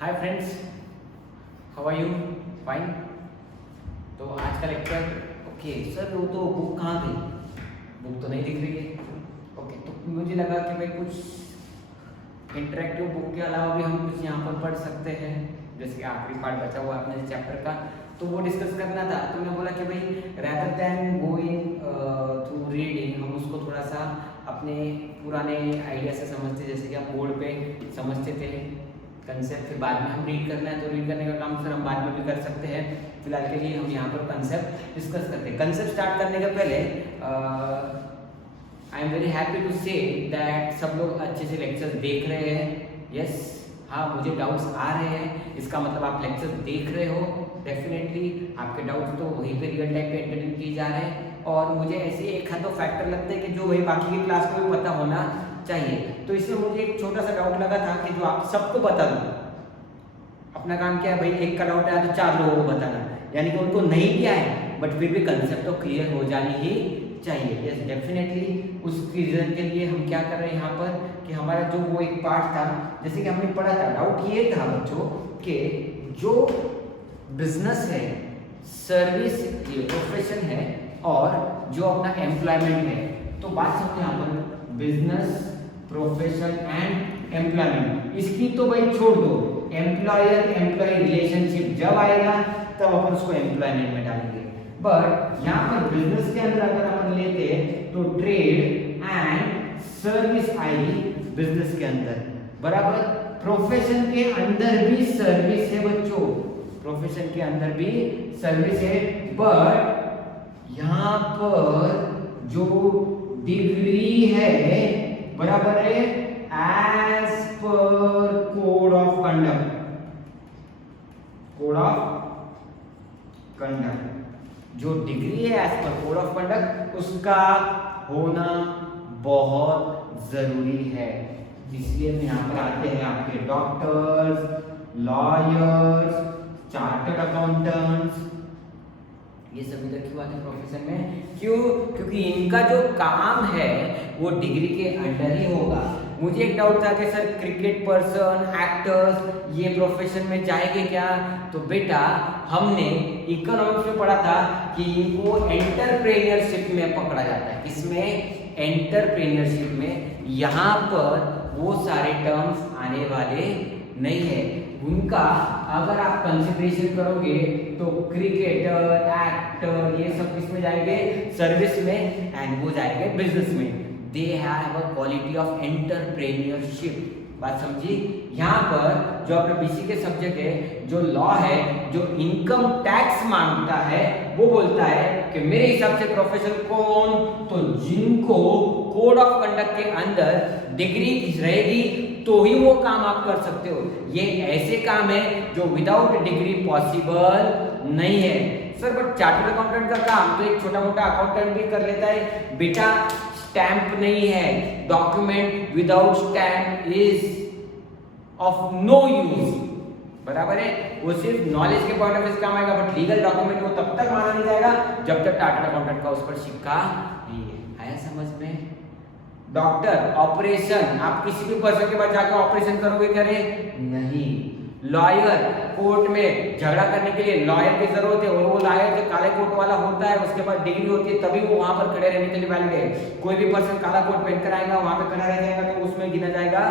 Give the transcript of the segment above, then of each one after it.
Hi friends, how are you? Fine. तो आज का लेक्चर ओके सर, वो तो बुक कहाँ गई? बुक तो नहीं दिख रही है। ओके, तो मुझे लगा कि भाई कुछ इंटरेक्टिव बुक के अलावा भी हम कुछ यहाँ पर पढ़ सकते हैं, जैसे कि आखिरी पार्ट बचा हुआ है अपने चैप्टर का, तो वो डिस्कस करना था। तो मैं बोला कि भाई rather than going through reading, हम उसको थोड़ा सा अपने पुराने आइडिया से समझते, जैसे कि हम बोर्ड पे समझते थे कंसेप्ट, फिर बाद में हम रीड करना है तो रीड करने का काम सर हम बाद में भी कर सकते हैं। फिलहाल के लिए हम यहाँ पर कंसेप्ट डिस्कस करते हैं। कंसेप्ट स्टार्ट करने के पहले I am very happy to say that सब लोग अच्छे से लेक्चर देख रहे हैं। यस, हाँ, मुझे डाउट्स आ रहे हैं, इसका मतलब आप लेक्चर देख रहे हो। डेफिनेटली आपके डाउट्स तो वहीं पे रियल टाइम पे एंटरटेन किए जा रहे हैं, और मुझे ऐसे एक हाथ दो फैक्टर लगते हैं कि जो वही बाकी की क्लास को भी पता होना चाहिए। तो इसमें मुझे एक छोटा सा डाउट लगा था कि जो आप सबको बता दूं। अपना काम क्या है भाई, एक का डाउट आया तो 4 लोगों को बताना, यानी कि उनको नहीं भी आए बट फिर भी कंसेप्ट तो क्लियर हो जानी ही चाहिए। यस, डेफिनेटली उस रीजन के लिए हम क्या कर रहे हैं यहाँ पर कि हमारा जो वो एक पार्ट था, जैसे कि हमने पढ़ा था, डाउट ये था बच्चों कि जो बिजनेस है, सर्विस ये प्रोफेशन है, और जो अपना एम्प्लॉयमेंट है, तो बात समझो यहाँ पर बिजनेस, प्रोफेशन एंड एम्प्लॉयमेंट, इसकी तो भाई छोड़ दो, एम्प्लॉयर एम्प्लॉय रिलेशनशिप जब आएगा तब अपन उसको एम्प्लॉयमेंट में डालेंगे। बट यहाँ पर बिजनेस के अंदर अगर अपन लेते हैं तो ट्रेड एंड सर्विस आएगी बिजनेस के अंदर, बराबर। प्रोफेशन के अंदर भी सर्विस है बच्चों, प्रोफेशन के अंदर भी सर्विस है, बट यहाँ पर जो डिग्री है, बराबर है, as per code of conduct, code of conduct, जो डिग्री है as per code of conduct, उसका होना बहुत जरूरी है। इसलिए यहाँ पर आते हैं आपके डॉक्टर्स, लॉयर्स, चार्टर्ड अकाउंटेंट्स, ये सभी इधर क्यों आते हैं प्रोफेशन में? क्यों? क्योंकि इनका जो काम है वो डिग्री के अंडर ही होगा। मुझे एक डाउट था कि सर क्रिकेट पर्सन, एक्टर्स ये प्रोफेशन में जाएंगे क्या? तो बेटा हमने इकोनॉमिक्स में पढ़ा था कि इनको एंटरप्रेन्योरशिप में पकड़ा जाता है। किसमें? एंटरप्रेन्योरशिप में। यहाँ पर वो सारे टर्म्स आने वाले नहीं है उनका। अगर आप कंसिडरेशन करोगे तो क्रिकेटर, एक्टर, ये सब किस में जाएंगे? सर्विस में, एंड वो जाएंगे बिजनेस में। They have a quality of entrepreneurship. बात समझी? यहाँ पर जो अपना बीसी के सब्जेक्ट है, जो लॉ है, जो इनकम टैक्स मांगता है, वो बोलता है कि मेरे हिसाब से प्रोफेशन कौन? तो जिनको कोड ऑफ कंडक्ट के अंदर डिग्री रहेगी तो ही वो काम आप कर सकते हो। ये ऐसे काम है जो विदाउट डिग्री पॉसिबल नहीं है। सर बट चार्टर्ड अकाउंटेंट का काम तो एक छोटा मोटा अकाउंटेंट भी कर लेता है। बेटा स्टैंप नहीं है, document without stamp is of no use, बराबर है। वो सिर्फ नॉलेज के पॉइंट ऑफ व्यू से काम आएगा, बट लीगल डॉक्यूमेंट वो तब तक माना नहीं जाएगा जब तक चार्टर्ड अकाउंटेंट का उस पर सिक्का नहीं है। आया समझ में? डॉक्टर ऑपरेशन, आप किसी भी पर्सन के पास जाकर ऑपरेशन करोगे क्या? नहीं। लॉयर कोर्ट में झगड़ा करने के लिए लॉयर की जरूरत है, और वो लॉयर जो काले कोट वाला होता है उसके पास डिग्री होती है, तभी वो वहां पर खड़े रहने के लिए वैलिड है। कोई भी पर्सन काला कोट पहनकर आएगा वहां पे खड़ा रह जाएगा तो उसमें गिना जाएगा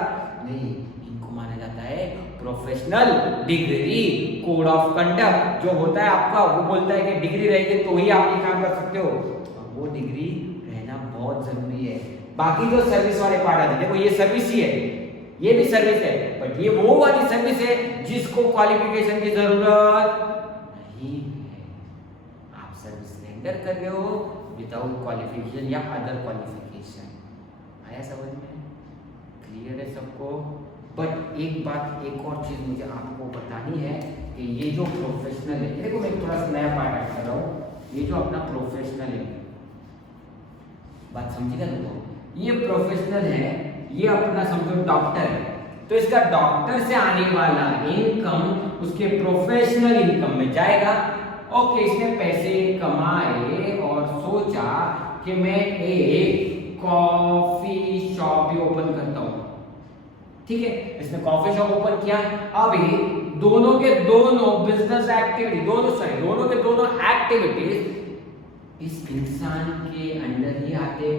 नहीं। इनको माना जाता है professional degree. Code of conduct जो होता है आपका, वो बोलता है कि डिग्री रहेगी तो ही आप ये काम कर सकते हो, और वो डिग्री रहना बहुत जरूरी है। बाकी जो सर्विस वाले पार्ट आते हैं, देखो ये सर्विस ही है, ये भी सर्विस है, बट ये वो वाली सर्विस है जिसको क्वालिफिकेशन की जरूरत नहीं है। आप सर्विस रेंडर कर रहे हो विदाउट क्वालिफिकेशन या अदर क्वालिफिकेशन। आया समझ में? क्लियर है सबको? बट एक बात, एक और चीज मुझे आपको बतानी है कि ये जो प्रोफेशनल है, देखो मैं थोड़ा सा नया पार्ट ऐड कर रहा हूँ, ये जो अपना प्रोफेशनल है, बात समझिएगा देखो, ये प्रोफेशनल है, ये अपना समझो डॉक्टर है, तो इसका डॉक्टर से आने वाला इनकम उसके प्रोफेशनल इनकम में जाएगा। ओके, इसने पैसे कमाए और सोचा कि मैं एक कॉफी शॉप भी ओपन करता हूं। ठीक है, इसने कॉफी शॉप ओपन किया। अभी दोनों के दोनों बिजनेस एक्टिविटी, दोनों के दोनों एक्टिविटीज इस इंसान के अंडर ही आते,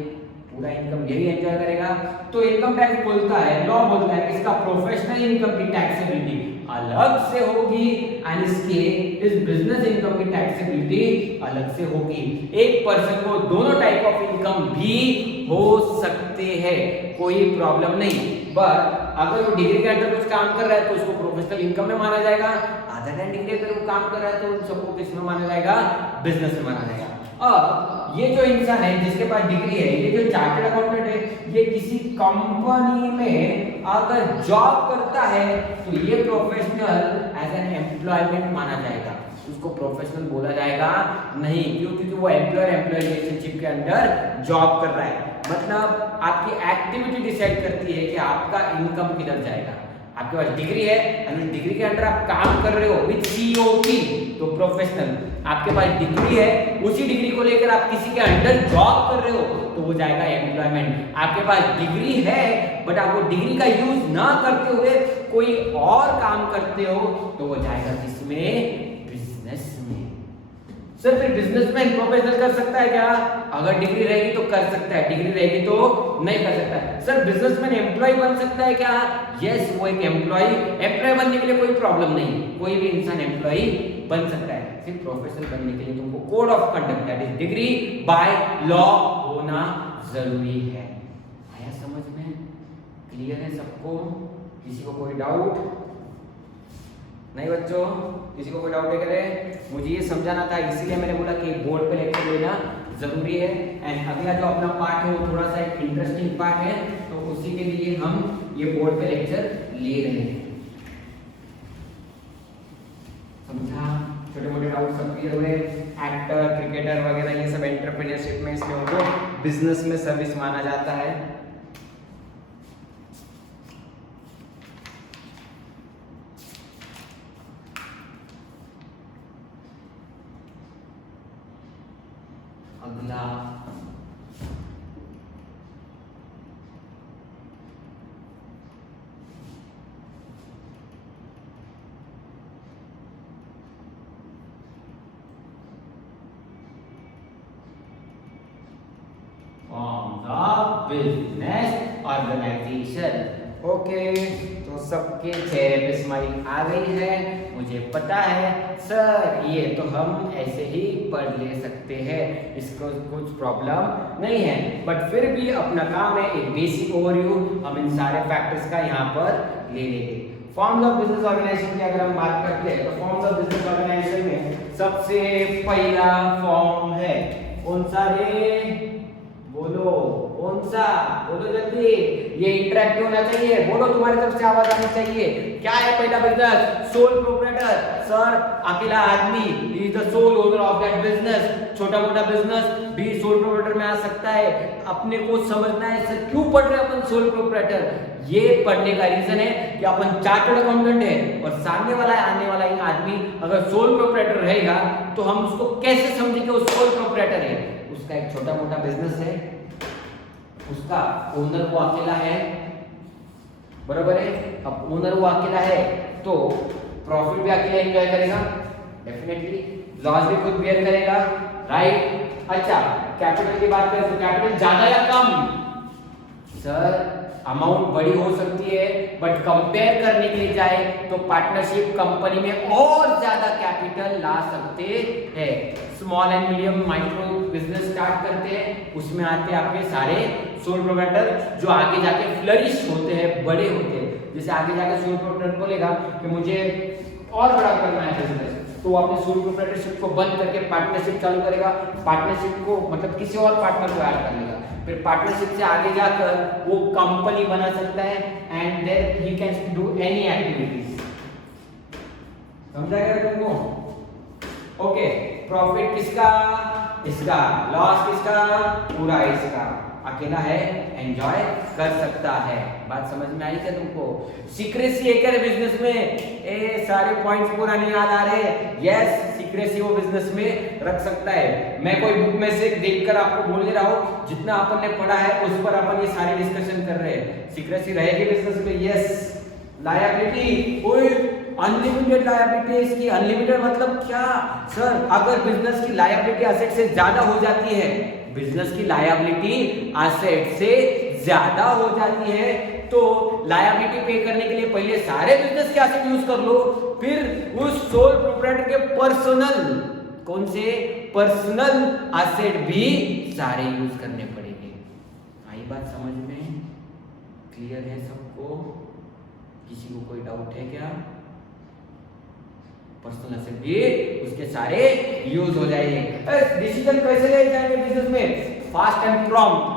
पूरा इनकम यही एंजॉय करेगा। तो इनकम टैक्स बोलता है, लॉ बोलता है कि इसका प्रोफेशनल इनकम की टैक्सेबिलिटी अलग से होगी एंड इसके इस बिजनेस इनकम की टैक्सेबिलिटी अलग से होगी। एक पर्सन को दोनों टाइप ऑफ इनकम भी हो सकते हैं, कोई प्रॉब्लम नहीं। बट अगर वो डिग्री के अंदर कुछ काम कर रहा है तो उसको प्रोफेशनल इनकम में माना जाएगा। अदर देन डिग्री अगर वो काम कर रहा है तो उन सबको किस में माना जाएगा? बिजनेस में माना जाएगा। अब ये जो इंसान है जिसके पास डिग्री है, ये जो चार्टर्ड अकाउंटेंट है, ये किसी कंपनी में अगर जॉब करता है तो ये प्रोफेशनल एज एन एम्प्लॉयमेंट माना जाएगा, उसको प्रोफेशनल बोला जाएगा नहीं। क्यों? क्योंकि वो एम्प्लॉयर एम्प्लॉय रिलेशनशिप के अंदर जॉब कर रहा है। मतलब आपकी एक्टिविटी डिसाइड करती है कि आपका इनकम किधर जाएगा। आपके पास डिग्री है और डिग्री के अंदर आप काम कर रहे हो विद सीओपी तो प्रोफेशनल। आपके पास डिग्री है, उसी डिग्री को लेकर आप किसी के अंडर जॉब कर रहे हो तो वो जाएगा एम्प्लॉयमेंट। आपके पास डिग्री है बट आप वो डिग्री का यूज ना करते हुए कोई और काम करते हो तो वो जाएगा किसमें? बिजनेस में। सर फिर बिजनेसमैन प्रोफेशनल कर सकता है क्या? अगर डिग्री रहेगी तो कर सकता है, डिग्री रहेगी तो नहीं कर सकता है। सर बिजनेसमैन एम्प्लॉय बन सकता है क्या? यस, वो एक एम्प्लॉय बनने के लिए कोई प्रॉब्लम नहीं, कोई भी इंसान एम्प्लॉय बन सकता है। सिर्फ प्रोफेशनल बनने के लिए तुमको code of conduct that is degree by law होना जरूरी है। आया समझ में? क्लियर है सबको? किसी को कोई डाउट नहीं बच्चों? किसी को कोई डाउट है? करे मुझे ये समझाना था, इसीलिए मैंने बोला कि बोर्ड पे लेक्चर लेना जरूरी है। एंड अगला जो अपना पार्ट है वो थोड़ा सा एक इंटरेस्टिंग पार्ट है, तो उसी के लिए हम ये बोर्ड पे लेक्चर ले रहे हैं। समझा? छोटे मोटे डाउट सब क्लियर हुए? एक्टर, क्रिकेटर वगैरह ये सब एंटरप्रेन्योरशिप में इसमें उनको बिजनेस में सर्विस माना जाता है। अगला बिजनेस ऑर्गेनाइजेशन। ओके, तो सबके चेहरे पे स्माइल आ गई है, मुझे पता है सर ये तो हम ऐसे ही पढ़ ले सकते हैं, इसको कुछ प्रॉब्लम नहीं है। बट फिर भी अपना काम है एक बेसिक ओवरव्यू हम इन सारे फैक्टर्स का यहाँ पर ले लेंगे। फॉर्म्स ऑफ बिजनेस ऑर्गेनाइजेशन की अगर हम बात करते हैं तो फॉर्म्स ऑफ बिजनेस ऑर्गेनाइजेशन में सबसे पहला फॉर्म है कौन सा रे? बोलो कौन सा? बोलो जल्दी, ये इंटरेक्टिव होना चाहिए, बोलो तुम्हारी तरफ से आवाज आनी चाहिए। क्या है पहला बिजनेस? Sole proprietor. सर अकेला आदमी is the sole owner of that business. छोटा मोटा बिजनेस भी सोल प्रोप्राइटर में आ सकता है। अपने को समझना है सर क्यों पढ़ रहे हैं अपन सोल प्रोप्राइटर? ये पढ़ने का रीजन है कि अपन चार्टर्ड अकाउंटेंट है और सामने वाला आने वाला एक आदमी अगर सोल प्रोप्राइटर रहेगा तो हम उसको कैसे समझेंगे वो सोल प्रोप्राइटर है? उसका एक छोटा मोटा बिजनेस है, उसका ओनर वो अकेला है, बराबर है। अब ओनर वो अकेला है तो प्रॉफिट भी अकेला एंजॉय करेगा डेफिनेटली, लॉस भी खुद बेयर करेगा, राइट। अच्छा, कैपिटल की बात करें तो कैपिटल ज्यादा या कम? सर अमाउंट बड़ी हो सकती है बट कंपेयर करने के लिए जाए तो पार्टनरशिप कंपनी में और ज्यादा कैपिटल ला सकते हैं। Small and medium micro business start करते हैं, उसमें आते हैं आपके सारे सोल प्रोप्राइटर जो आगे जाके फ्लरिश होते हैं, बड़े होते हैं। जैसे आगे जाके सोल प्रोप्राइटर बोलेगा कि मुझे और बड़ा करना है बिजनेस, तो वो अपने सोल प्रोप्राइटरशिप को बंद करके पार्टनरशिप चालू करेगा। पार्टनरशिप को मतलब किसी और पार्टनर को ऐड कर लेगा, फिर पार्टनरशिप से आगे जाकर वो कंपनी बना सकता है and then he can do any activities. समझा गया तुमको? ओके, प्रॉफिट किसका? इसका। लॉस किसका? पूरा इसका। अकेला है, एंजॉय कर सकता है। बात समझ में आई क्या तुमको? सीक्रेसी एक है बिजनेस में। ए सारे पॉइंट्स पूरा नहीं याद आ रहे? यस, सीक्रेसी वो बिजनेस में रख सकता है। मैं कोई बुक में से देखकर आपको बोल रहा हूँ, जितना अपन ने पढ़ा है उस पर अपन ये सारे डिस्कशन कर रहे हैं। सीक्रेसी रहेगी बिजनेस में, यस। लायबिलिटी, कोई अनलिमिटेड लायबिलिटी इसकी। अनलिमिटेड मतलब क्या सर? अगर बिजनेस की लायबिलिटी एसेट से ज्यादा हो जाती है, बिजनेस की लायबिलिटी एसेट से ज्यादा हो जाती है, तो लायबिलिटी पे करने के लिए पहले सारे बिजनेस के एसेट यूज कर लो, फिर उस सोल प्रोप्राइटर के पर्सनल, कौन से पर्सनल एसेट भी सारे यूज करने पड़ेंगे। आई बात समझ में? क्लियर है सबको? किसी को कोई डाउट है क्या? पर्सनल एसेट भी उसके सारे यूज हो जाएंगे। डिसीजन कैसे ले जाएंगे बिजनेस में? Fast and prompt.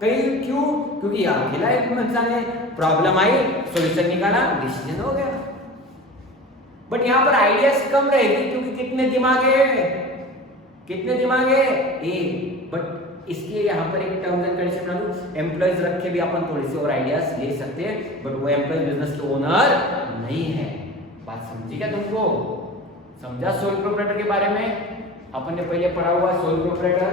कहीं क्यों? क्योंकि अकेला एक इंसान है, प्रॉब्लम आई, सॉल्यूशन निकाला, डिसीजन हो गया। बट यहां पर आइडियाज कम रहेगी, क्योंकि कितने दिमाग है? कितने दिमाग है? एक। बट इसके यहाँ पर एक टर्म्स एंड कंडीशन बना दूं, एम्प्लॉइज रख के भी अपन थोड़े से और आइडियाज ले सकते हैं, बट वो एम्प्लॉय बिजनेस के ओनर नहीं है। बात समझी क्या तुमको? समझा सोल प्रोप्राइटर के बारे में? अपन ने पहले पढ़ा हुआ सोल प्रोप्राइटर।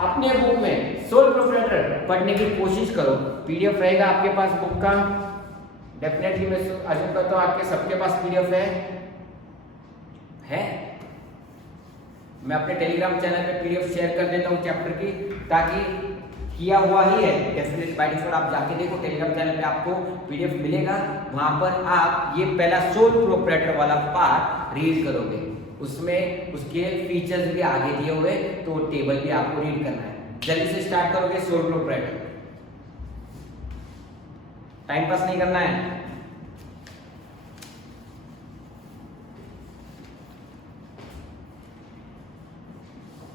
अपने बुक में सोल प्रोप्राइटर पढ़ने की कोशिश करो, पीडीएफ रहेगा आपके पास बुक का। डेफिनेटली मैं अजूम करता हूँ आपके सबके पास पीडीएफ है? मैं अपने टेलीग्राम चैनल पे पीडीएफ शेयर कर देता हूँ चैप्टर की, ताकि किया हुआ ही है। डेफिनेटली बाय डिफॉल्ट आप जाके देखो, टेलीग्राम चैनल पे आपको पीडीएफ मिलेगा। वहां पर आप ये पहला सोल प्रोप्राइटर वाला पार्ट रीड करोगे, उसमें उसके फीचर्स भी आगे दिए हुए, तो वो टेबल भी आपको रीड करना है। जल्दी से स्टार्ट करोगे सोल प्रोप्राइटर, टाइम पास नहीं करना है।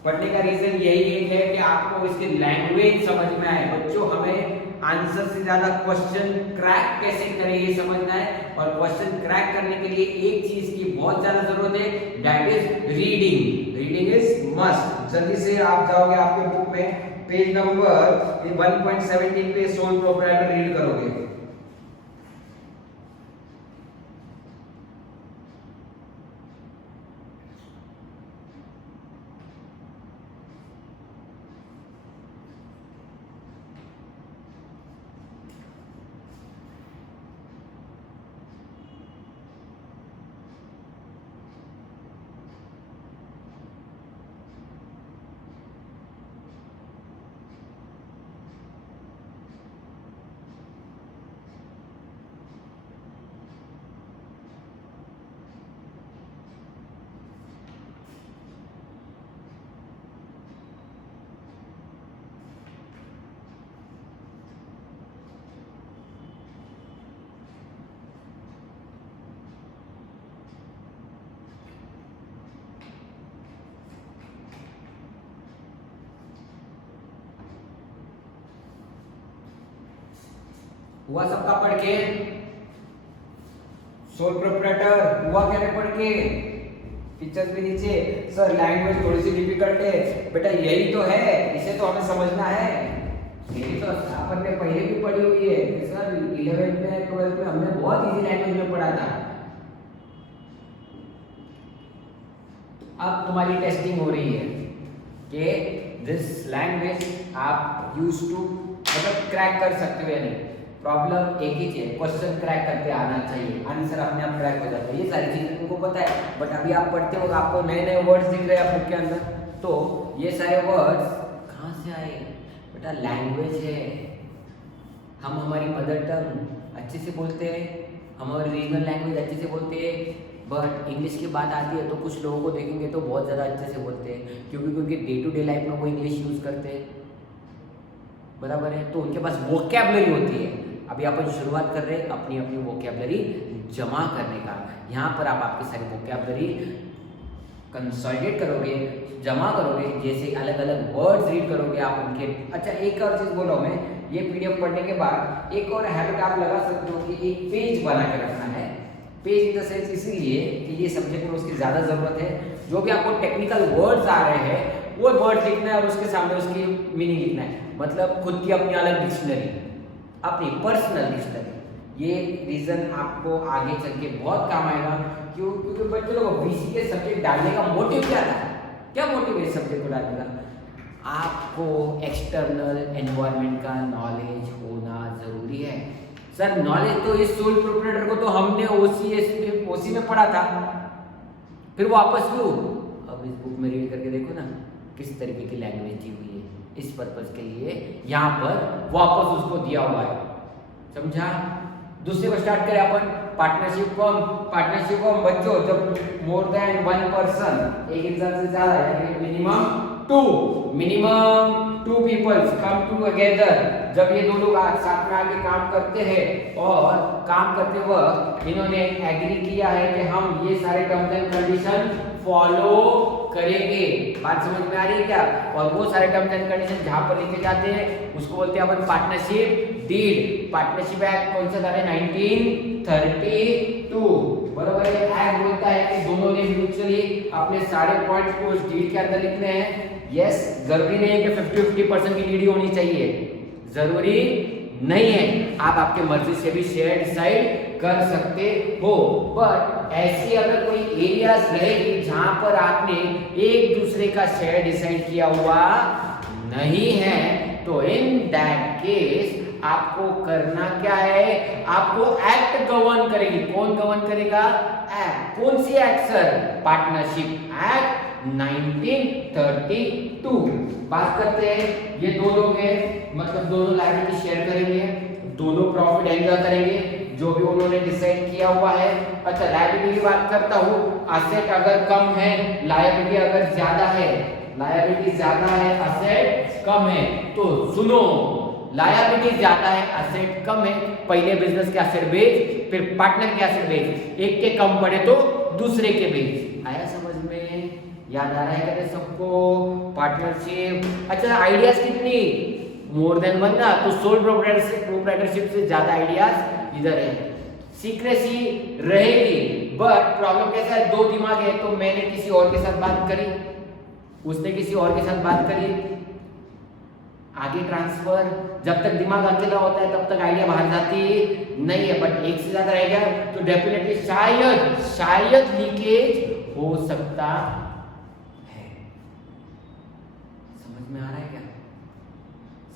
पढ़ने का रीजन यही एक है कि आपको इसकी लैंग्वेज समझ में आए। बच्चों, हमें आंसर से ज्यादा क्वेश्चन क्रैक कैसे करें ये समझना है, और क्वेश्चन क्रैक करने के लिए एक चीज की बहुत ज्यादा जरूरत है, that is reading. Reading is must. जल्दी से आप जाओगे आपके बुक में, पेज नंबर 1.17 पे सोल प्रोप्राइटर रीड करोगे। हुआ सबका पढ़ के? सोल प्रोप्राइटर हुआ क्या पढ़ के? फीचर्स भी नीचे। सर लैंग्वेज थोड़ी सी डिफिकल्ट है। बेटा यही तो है, इसे तो हमें समझना है। यही तो अपन ने पहले भी पढ़ी हुई है कि सर 11th में 12th में हमने बहुत इजी लैंग्वेज में पढ़ा था। अब तुम्हारी टेस्टिंग हो रही है कि दिस लैंग्वेज आप यूज टू मतलब क्रैक कर सकते हो या नहीं। प्रॉब्लम एक ही है, क्वेश्चन क्रैक करके आना चाहिए, आंसर अपने आप क्रैक हो जाता है। ये सारी चीजें तुमको पता है, बट अभी आप पढ़ते हो आपको नए नए वर्ड्स दिख रहे हैं बुक के अंदर, तो ये सारे वर्ड्स कहाँ से आए? बेटा लैंग्वेज है, हम हमारी मदर टंग अच्छे से बोलते हैं, हम हमारी रीजनल लैंग्वेज अच्छे से बोलते हैं, बट इंग्लिश की बात आती है तो कुछ लोगों को देखेंगे तो बहुत ज़्यादा अच्छे से बोलते हैं, क्योंकि डे टू डे लाइफ में वो इंग्लिश यूज़ करते हैं, बराबर है, तो उनके पास वोकैबुलरी होती है। अभी अपन शुरुआत कर रहे हैं अपनी अपनी वोकैबुलरी जमा करने का। यहाँ पर आप आपकी सारी वोकैबुलरी कंसोलिडेट करोगे, जमा करोगे, जैसे अलग अलग वर्ड्स रीड करोगे आप उनके। अच्छा एक और चीज़ बोलो, मैं ये पीडीएफ पढ़ने के बाद एक और हैबिट आप लगा सकते हो कि एक पेज बना के रखना है। पेज इन द सेंस इसीलिए कि ये सब्जेक्ट में उसकी ज़्यादा ज़रूरत है। जो भी आपको टेक्निकल वर्ड्स आ रहे हैं वो वर्ड लिखना है और उसके सामने उसकी मीनिंग लिखना है। मतलब खुद की अपनी अलग डिक्शनरी, अपनी पर्सनल डिक्शनरी, ये रीजन आपको आगे चल के बहुत काम आएगा। क्यों? क्योंकि बच्चों लोगों बीसी के सब्जेक्ट डालने का मोटिव क्या था? क्या मोटिव है सब्जेक्ट को डालने का? आपको एक्सटर्नल एनवायरनमेंट का नॉलेज होना जरूरी है। सर नॉलेज तो इस सोल प्रोप्राइटर को तो हमने ओसी में पढ़ा था, फिर वापस क्यों? अब इस बुक में रीड करके देखो ना किस तरीके की लैंग्वेज दी हुई है, इस पर्पज के लिए यहाँ पर वापस उसको दिया हुआ है। समझा? दूसरे को स्टार्ट करें अपन। पार्टनरशिप फॉर्म बच्चों जब मोर देन वन पर्सन, एक इंसान से ज्यादा यानी minimum two peoples come together, जब ये दो लोग साथ में आके काम करते हैं और काम करते वक्त इन्होंने एग्री किया है कि हम ये सारे टर्म्स एंड कंडीशन फॉलो करेंगे। बात समझ में आ रही है क्या? और वो सारे टर्म्स एंड कंडीशन जहां पर लिखे जाते हैं उसको बोलते हैं अपन पार्टनरशिप डीड। पार्टनरशिप एक्ट कौन सा था? 1932। बराबर है। एक्ट बोलता है कि दोनों ने म्यूचुअली अपने सारे पॉइंट्स को उस डीड के अंदर लिखने हैं। यस, जरूरी नहीं है कि 50-50% की डीड होनी चाहिए, जरूरी नहीं है। आप आपके मर्जी से भी शेयर डिसाइड कर सकते हो, बट ऐसी अगर कोई एरियाज रहेगी जहां पर आपने एक दूसरे का शेयर डिसाइड किया हुआ नहीं है, तो इन दैट केस आपको करना क्या है? आपको एक्ट गवर्न करेगी। कौन गवर्न करेगा? एक्ट। कौन सी एक्ट सर? Partnership act 1932। बात करते हैं, ये दो लोग हैं, मतलब दोनों लायबिलिटी शेयर करेंगे, दोनों प्रॉफिट एंजॉय करेंगे जो भी उन्होंने डिसाइड किया हुआ है। अच्छा, लायबिलिटी की बात करता हूँ। असेट अगर कम है, लायबिलिटी अगर ज्यादा है, लायबिलिटी ज्यादा है, असेट कम है, तो सुनो, लायबिलिटी ज्यादा है, असेट कम है, पहले बिजनेस के असेट बेच, फिर पार्टनर के असेट बेच, एक के कम पड़े तो दूसरे के बेच। आया समझ में? याद आ रहा है क्या सबको? पार्टनरशिप। अच्छा, आइडियाज कितनी? मोर देन वन ना, तो सोल प्रोप्राइटरशिप से ज्यादा आइडियाज इधर है। सीक्रेसी रहेगी, बट प्रॉब्लम कैसा है? दो दिमाग है, तो मैंने किसी और के साथ बात करी, उसने किसी और के साथ बात करी, आगे ट्रांसफर। जब तक दिमाग अकेला होता है तब तक आइडिया बाहर जाती नहीं है, बट एक से ज्यादा रहेगा तो डेफिनेटली शायद लीकेज हो सकता है। समझ में आ रहा है क्या?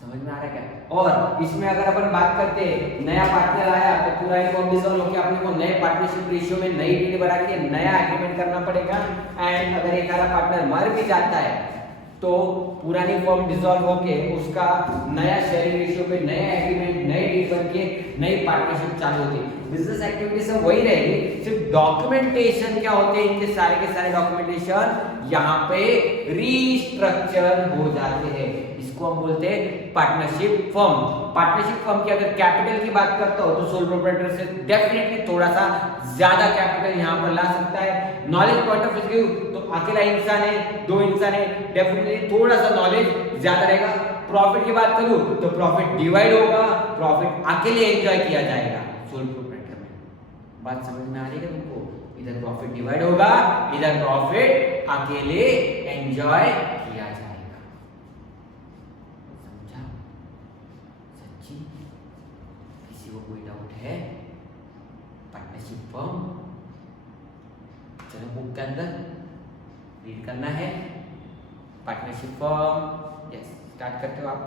समझ में आ रहा है क्या? और इसमें अगर अपन बात करते नया पार्टनर आया तो पूरा इनकम डिसॉल्व होकर अपने को नए पार्टनरशिप रेशियो में नई डील बना के नया एग्रीमेंट करना पड़ेगा। एंड अगर एक आधा पार्टनर मर भी जाता है तो पुरानी फॉर्म डिसॉल्व होके उसका नया शेयरिंग रेशियो पे नया एग्रीमेंट, नई डील बनके नई पार्टनरशिप चालू होती है। बिजनेस एक्टिविटी सब वही रहेगी, सिर्फ डॉक्यूमेंटेशन क्या होते हैं इनके सारे के सारे डॉक्यूमेंटेशन यहाँ पे रीस्ट्रक्चर हो जाते हैं। इसको हम बोलते हैं पार्टनरशिप फर्म। पार्टनरशिप फर्म की अगर कैपिटल की बात करता हो तो सोल प्रोप्राइटर से डेफिनेटली थोड़ा सा ज्यादा कैपिटल यहाँ पर ला सकता है। नॉलेज पॉइंट ऑफ व्यू तो अकेला इंसान है, दो इंसान है, डेफिनेटली थोड़ा सा नॉलेज ज्यादा रहेगा। प्रॉफिट की बात करूं तो प्रॉफिट डिवाइड होगा, प्रॉफिट अकेले एंजॉय किया जाएगा सोल प्रोप्राइटर में। बात समझ में आ रही है तुमको? इधर प्रॉफिट डिवाइड होगा, इधर प्रॉफिट अकेले एंजॉय किया जाएगा। समझा? सच्ची? किसी को कोई डाउट है? पार्टनरशिप फर्म चलो बुक के अंदर रीड करना है। पार्टनरशिप फर्म, यस, स्टार्ट करते हो आप।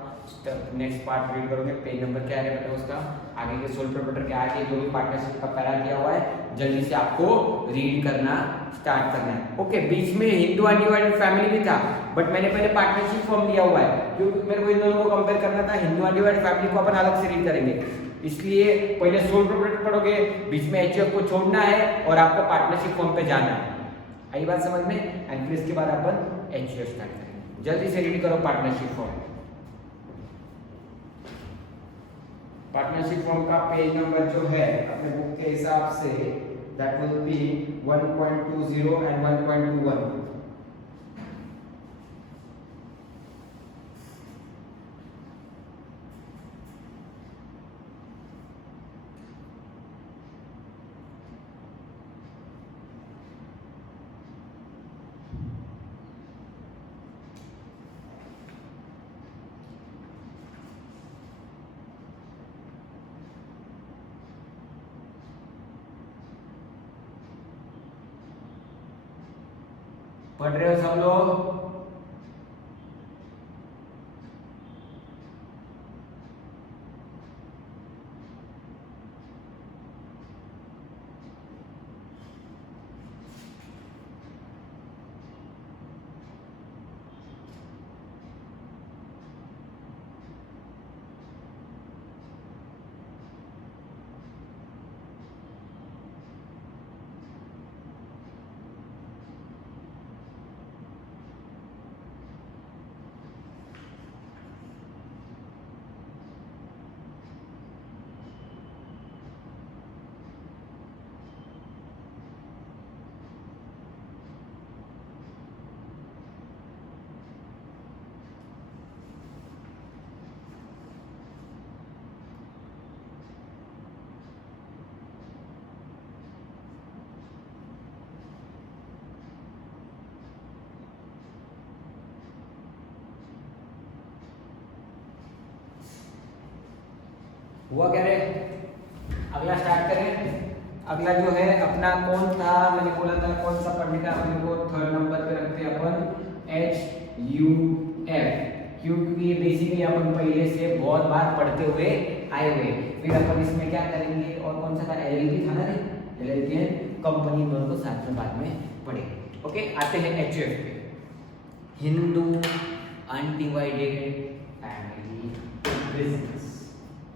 नेक्स्ट पार्ट रीड करोगे, पेज नंबर क्या है बेटा उसका, आगे के सोल प्रोप्राइटर के आगे जो भी पार्टनरशिप का पैरा दिया हुआ है जल्दी से आपको रीड करना स्टार्ट करना है। ओके, बीच में हिंदू अनडिवाइडेड फैमिली भी था, बट मैंने पहले पार्टनरशिप फर्म दिया हुआ है क्योंकि मेरे को इन दोनों को कंपेयर करना था। हिंदू अनडिवाइडेड फैमिली को अपन अलग से रीड करेंगे, इसलिए पहले सोल प्रोप्राइटर पढ़ोगे, बीच में एचयूएफ को छोड़ना है और आपको पार्टनरशिप फर्म पे जाना है। आई बात समझ में? एंड फिर इसके बाद अपन एचयूएफ स्टार्ट करेंगे। जल्दी से रीड करो पार्टनरशिप फॉर्म। पार्टनरशिप फॉर्म का पेज नंबर जो है अपने बुक के हिसाब say that will be 1.20 and 1.21। पढ़ रहे हो सब लोग? हुआ क्या रे? अगला स्टार्ट करें। अगला जो है अपना कौन था, मैंने बोला था कौन सा पढ़ने का अपने को थर्ड नंबर पे रखते हैं अपन HUF, क्योंकि ये बेसिकली अपन पहले से बहुत बार पढ़ते हुए आए हुए। फिर अपन इसमें क्या करेंगे, और कौन सा था, LLP था ना रे, LLP कंपनी, दोनों को साथ में बाद में पढ़ेंगे। ओके, आते हैं HUF पे। हिंदू अनडिवाइडेड फैमिली बिजनेस,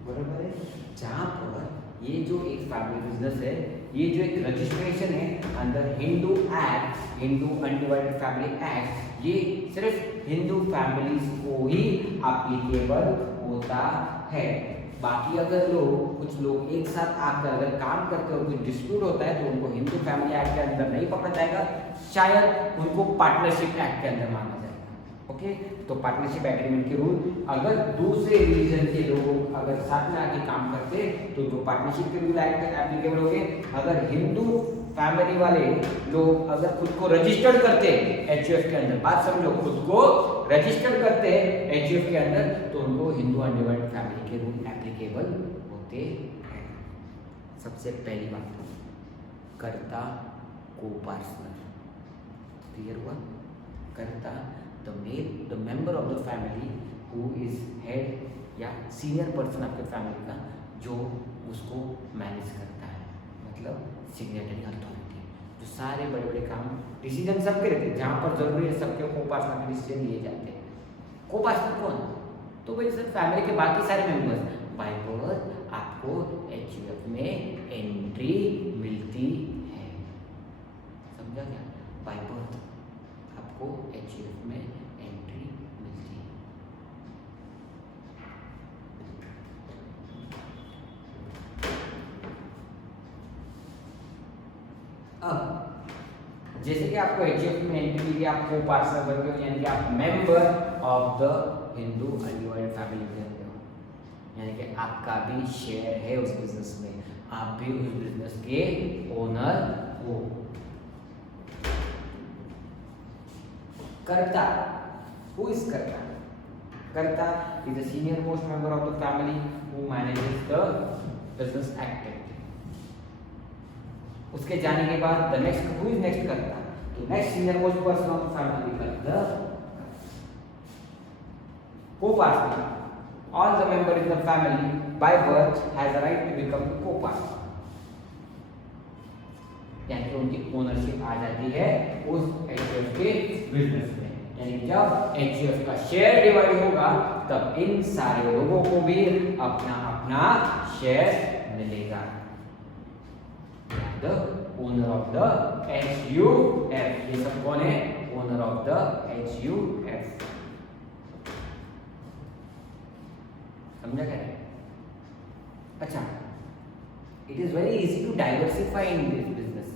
बराबर है। जहाँ पर ये जो एक फैमिली बिजनेस है, ये जो एक रजिस्ट्रेशन है अंदर Hindu act, Hindu undivided family act, ये सिर्फ हिंदू फैमिलीज को ही एप्लीकेबल होता है। बाकी अगर कुछ लोग एक साथ आकर अगर काम करते हो, कोई डिस्प्यूट होता है, तो उनको हिंदू फैमिली एक्ट के अंदर नहीं पकड़ा जाएगा, शायद उनको पार्टनरशिप एक्ट के अंदर माना जाएगा। ओके, तो पार्टनरशिप एग्रीमेंट के रूल, अगर दूसरे रिलीजन के लोग अगर साथ में आके काम करते तो जो पार्टनरशिप के रूल एक्ट एप्लीकेबल हो गए। अगर हिंदू फैमिली वाले लोग अगर खुद को रजिस्टर्ड करते HUF के अंदर, बात समझो, खुद को रजिस्टर्ड करते HUF के अंदर, तो उनको हिंदू अनडिवाइडेड फैमिली के रूल एप्लीकेबल होते हैं। सबसे पहली बात, कर्ता को पार्टनर, क्लियर हुआ? कर्ता the member of the family who is head या सीनियर पर्सन आपके फैमिली का, जो उसको मैनेज करता है, मतलब सिग्नेटरी अथॉरिटी, जो सारे बड़े बड़े काम डिसीजन सबके रहते हैं, जहाँ पर जरूरी है सबके को पार्टनर के डिसीजन लिए जाते हैं। को पार्टनर कौन? तो भाई सर फैमिली के बाकी सारे मेंबर्स। बाय बर्थ आपको HUF में एंट्री मिलती है, समझा क्या? बाय बर्थ आपको HUF में एंट्री मिलती है। अब जैसे कि आपको HUF में एंट्री मिली, आपको पार्टनर बन गए, यानी कि आप member of the Hindu undivided family बन गए हो, यानी कि आपका भी शेयर है उस बिजनेस में, आप भी उस बिजनेस के ओनर हो। कर्ता, हु इज कर्ता? कर्ता is the senior most member of the family who manages the business activity. उसके जाने के बाद the next, who is next कर्ता? तो next senior most person of the family कर्ता, co-partner. All the member in the family by birth has a right to become the co-partner, यानी कि उनकी ओनरशिप आ जाती है उस HUF के बिजनेस में। यानी जब HUF का शेयर डिवाइड होगा तब इन सारे लोगों को भी अपना अपना शेयर मिलेगा। The owner of the HUF, ये सब कौन है? ओनर ऑफ द HUF, समझा क्या? अच्छा, it is very easy to diversify in this business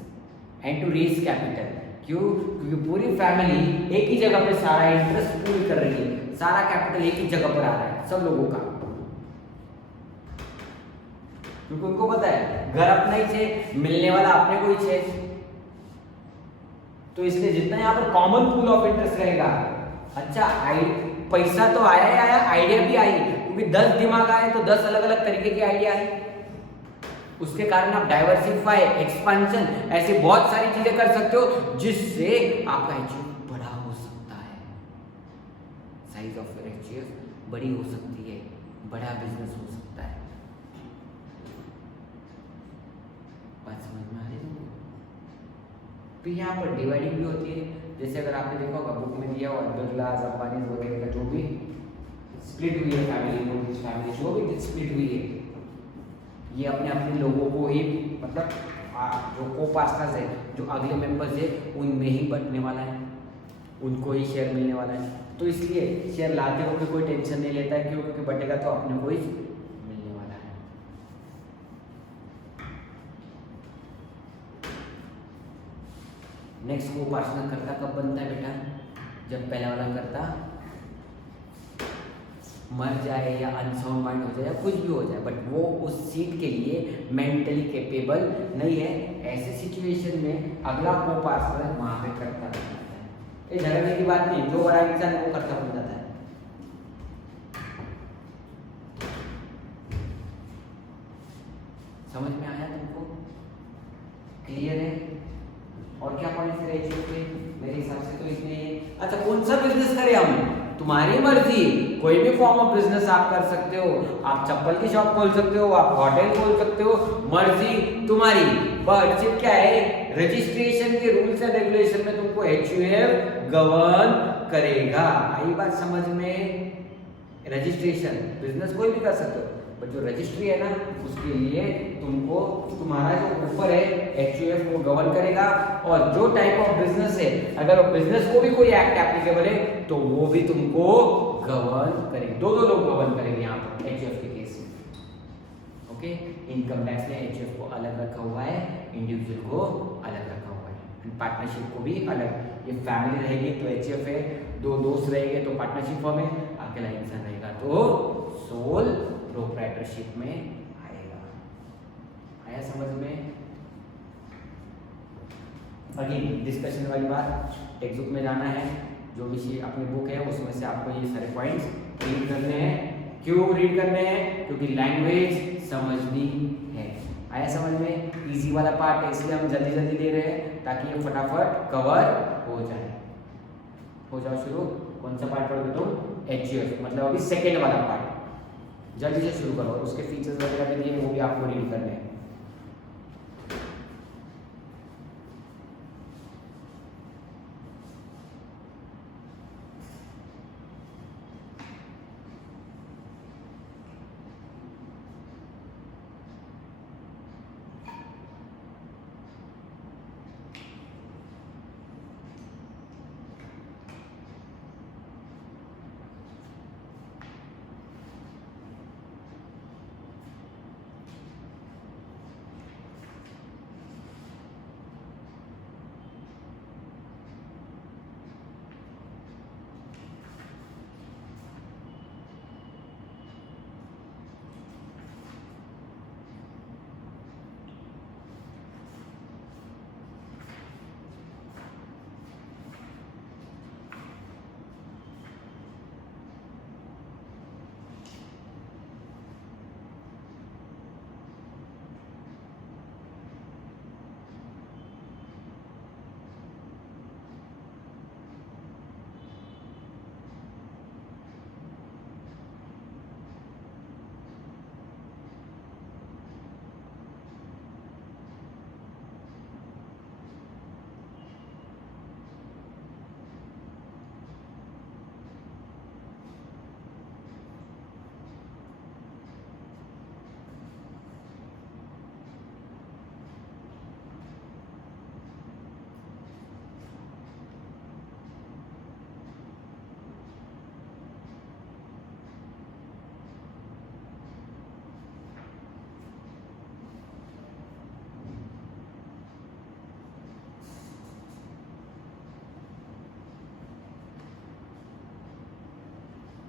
and to raise capital. क्यों? क्योंकि पूरी फैमिली एक ही जगह पे सारा इंटरेस्ट पूरी कर रही है, सारा कैपिटल एक ही जगह पर आ रहा है सब लोगों का, क्योंकि उनको पता है घर अपना ही है, मिलने वाला अपने को ही है, तो इसलिए जितना यहाँ पर कॉमन पूल ऑफ इंटरेस्ट रहेगा। अच्छा, पैसा तो आया ही आया, आइडिया भी आई, क्योंकि 10 दिमाग आए तो 10 अलग अलग तरीके के आइडिया आए, उसके कारण आप डाइवर्सिफाई, एक्सपेंशन, ऐसी बहुत सारी चीजें कर सकते हो जिससे आपका HUF साइज ऑफ एचयूएफ बड़ी हो सकती है, बड़ा बिजनेस हो सकता है। बात समझ में आ रही है? तो यहाँ पर डिवाइडिंग भी होती है, जैसे अगर आपने देखा होगा बुक में दिया हुआ बिरला अंबानी वगैरह का जो भी स्प्लिट हुई है फैमिली जो भी स्प्लिट हुई है, ये अपने अपने लोगों को ही मतलब जो को पार्टनर्स है, जो अगले मेंबर्स है, उनमें ही बंटने वाला है, उनको ही शेयर मिलने वाला है। तो इसलिए शेयर लाते हुए कोई टेंशन नहीं लेता है, क्यों? क्योंकि बटेगा तो अपने को ही मिलने वाला है। नेक्स्ट को पार्टनर करता कब बनता है बेटा? जब पहला वाला करता मर जाए या अनसाउंड माइंड हो जाए या कुछ भी हो जाए, बट वो उस सीट के लिए मेंटली कैपेबल नहीं है। ऐसे सिचुएशन में अगला को पार्टनर वहां पे करता बन जाता है। ये झगड़ने की बात नहीं, जो बड़ा इंसान है वो करता बन जाता है। समझ में आया तुमको? क्लियर है? और क्या पॉइंट्स रहे थे? मेरे हिसाब से तो इतने ही। अच्छा, कौन सा बिजनेस करें हम? तुम्हारी मर्जी, कोई भी फॉर्म ऑफ बिजनेस आप कर सकते हो। आप चप्पल की शॉप खोल सकते हो, आप होटल खोल सकते हो, मर्जी तुम्हारी। बट सिर्फ क्या है, रजिस्ट्रेशन के रूल्स एंड रेगुलेशन में तुमको एचयूएफ गवर्न करेगा। आई बात समझ में? रजिस्ट्रेशन बिजनेस कोई भी कर सकते हो, बट जो रजिस्ट्री है ना, उसके लिए तुमको तुम्हारा जो ऊपर है एचयूएफ वो गवर्न करेगा। और जो टाइप ऑफ बिजनेस है, अगर बिजनेस को भी कोई एक्ट एप्लीकेबल है तो वो भी तुमको गवर्न करेंगे। दो लोग गवर्न करेंगे यहाँ पर एचयूएफ के केस में। ओके, इनकम टैक्स ने एचयूएफ को अलग रखा हुआ है, इंडिविजुअल को अलग रखा हुआ है, पार्टनरशिप को भी अलग। ये फैमिली रहेगी तो एचयूएफ है, दो दोस्त रहेंगे तो पार्टनरशिप फॉर्म है, अकेला इंसान रहेगा तो सोल प्रोप्राइटरशिप में आएगा। आया समझ में? अगेन डिस्कशन वाली बात, टेक्स्ट बुक में जाना है, जो भी अपनी बुक है उसमें से आपको ये सारे पॉइंट्स रीड करने हैं। क्यों रीड करने हैं? क्योंकि लैंग्वेज समझनी है। आया समझ में? इजी वाला पार्ट है, इसलिए हम जल्दी जल्दी ले रहे हैं ताकि ये फटाफट कवर हो जाए। हो जाओ शुरू। कौन सा पार्ट पढ़ोगे तुम? एचयूएफ, मतलब अभी सेकेंड वाला पार्ट। जल्दी से शुरू करो, उसके फीचर्स वगैरह भी दिए वो भी आपको रीड करने हैं।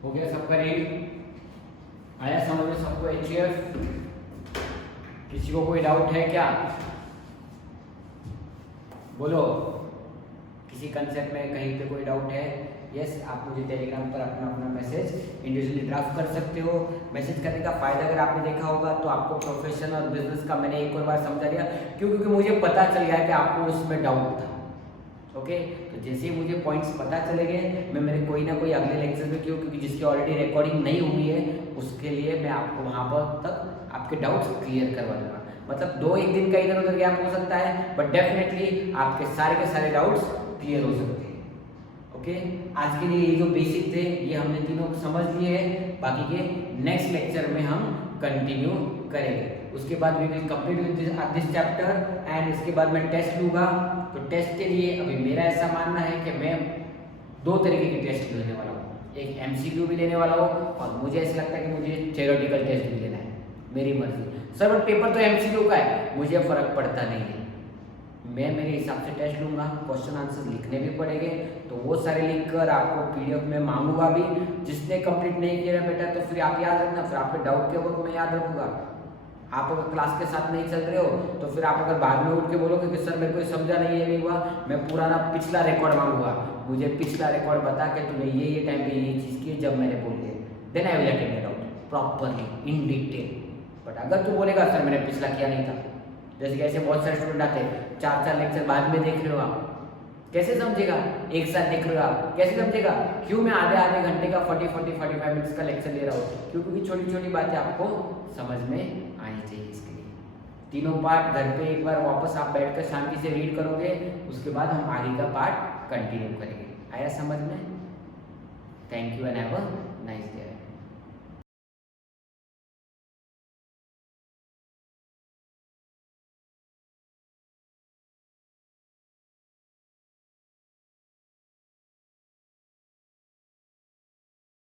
हो गया सबका रीड? आया समझ में सबको एचयूएफ? किसी को कोई डाउट है क्या? बोलो, किसी कंसेप्ट में कहीं पे कोई डाउट है? यस, आप मुझे टेलीग्राम पर अपना अपना मैसेज इंडिविजुअली ड्राफ्ट कर सकते हो। मैसेज करने का फायदा अगर आपने देखा होगा तो आपको प्रोफेशन और बिजनेस का मैंने एक और बार समझा दिया, क्योंकि मुझे पता चल गया कि आपको उसमें डाउट था। ओके तो जैसे ही मुझे पॉइंट्स पता चले गए मैं मेरे कोई ना कोई अगले लेक्चर में क्योंकि जिसकी ऑलरेडी रिकॉर्डिंग नहीं हुई है उसके लिए मैं आपको वहाँ पर तक आपके डाउट्स क्लियर करवा दूँगा। मतलब 2-1 दिन का इधर उधर गैप हो सकता है बट डेफिनेटली आपके सारे के सारे डाउट्स क्लियर हो सकते हैं। ओके आज के लिए ये जो बेसिक थे ये हमने तीनों समझ लिए हैं, बाकी के नेक्स्ट लेक्चर में हम कंटिन्यू करेंगे। उसके बाद we will complete with this chapter and इसके बाद मैं टेस्ट लूँगा। तो टेस्ट के लिए अभी मेरा ऐसा मानना है कि मैं 2 तरीके के टेस्ट लेने वाला हूँ, एक एमसीक्यू भी लेने वाला हूँ और मुझे ऐसा लगता है कि मुझे थ्योरेटिकल टेस्ट भी लेना है, मेरी मर्जी। सर बट पेपर तो एमसीक्यू का है, मुझे फ़र्क पड़ता नहीं है, मैं मेरे हिसाब से टेस्ट लूँगा, क्वेश्चन आंसर लिखने भी पड़ेंगे तो वो सारे लिख कर आपको पीडीएफ में मांगूंगा भी। जिसने कंप्लीट नहीं किया बेटा तो फिर आप याद रखना, फिर आपके डाउट के वक्त मैं याद रखूँगा। आप अगर क्लास के साथ नहीं चल रहे हो तो फिर आप अगर बाद में उठ के बोलोगे कि सर मेरे को समझा नहीं, ये नहीं हुआ, मैं पुराना पिछला रिकॉर्ड मांगूंगा, मुझे पिछला रिकॉर्ड बता के तुमने ये टाइम पे ये चीज़ की जब मैंने बोल दिया, then I will attend it out properly in detail. But अगर तू बोलेगा सर मैंने पिछला किया नहीं था, जैसे कि ऐसे बहुत सारे स्टूडेंट आते हैं 4 लेक्चर बाद में देख रहे हो आप, कैसे समझेगा? एक साथ देख रहे हो आप कैसे समझेगा? क्यों मैं आधे घंटे का 45 मिनट्स का लेक्चर ले रहा हूँ? क्योंकि छोटी छोटी बातें आपको समझ में आनी चाहिए। इसके लिए तीनों पार्ट घर पे एक बार वापस आप बैठकर शांति से रीड करोगे, उसके बाद हम आगे का पार्ट कंटिन्यू करेंगे। आया समझ में? Thank you and have a nice day.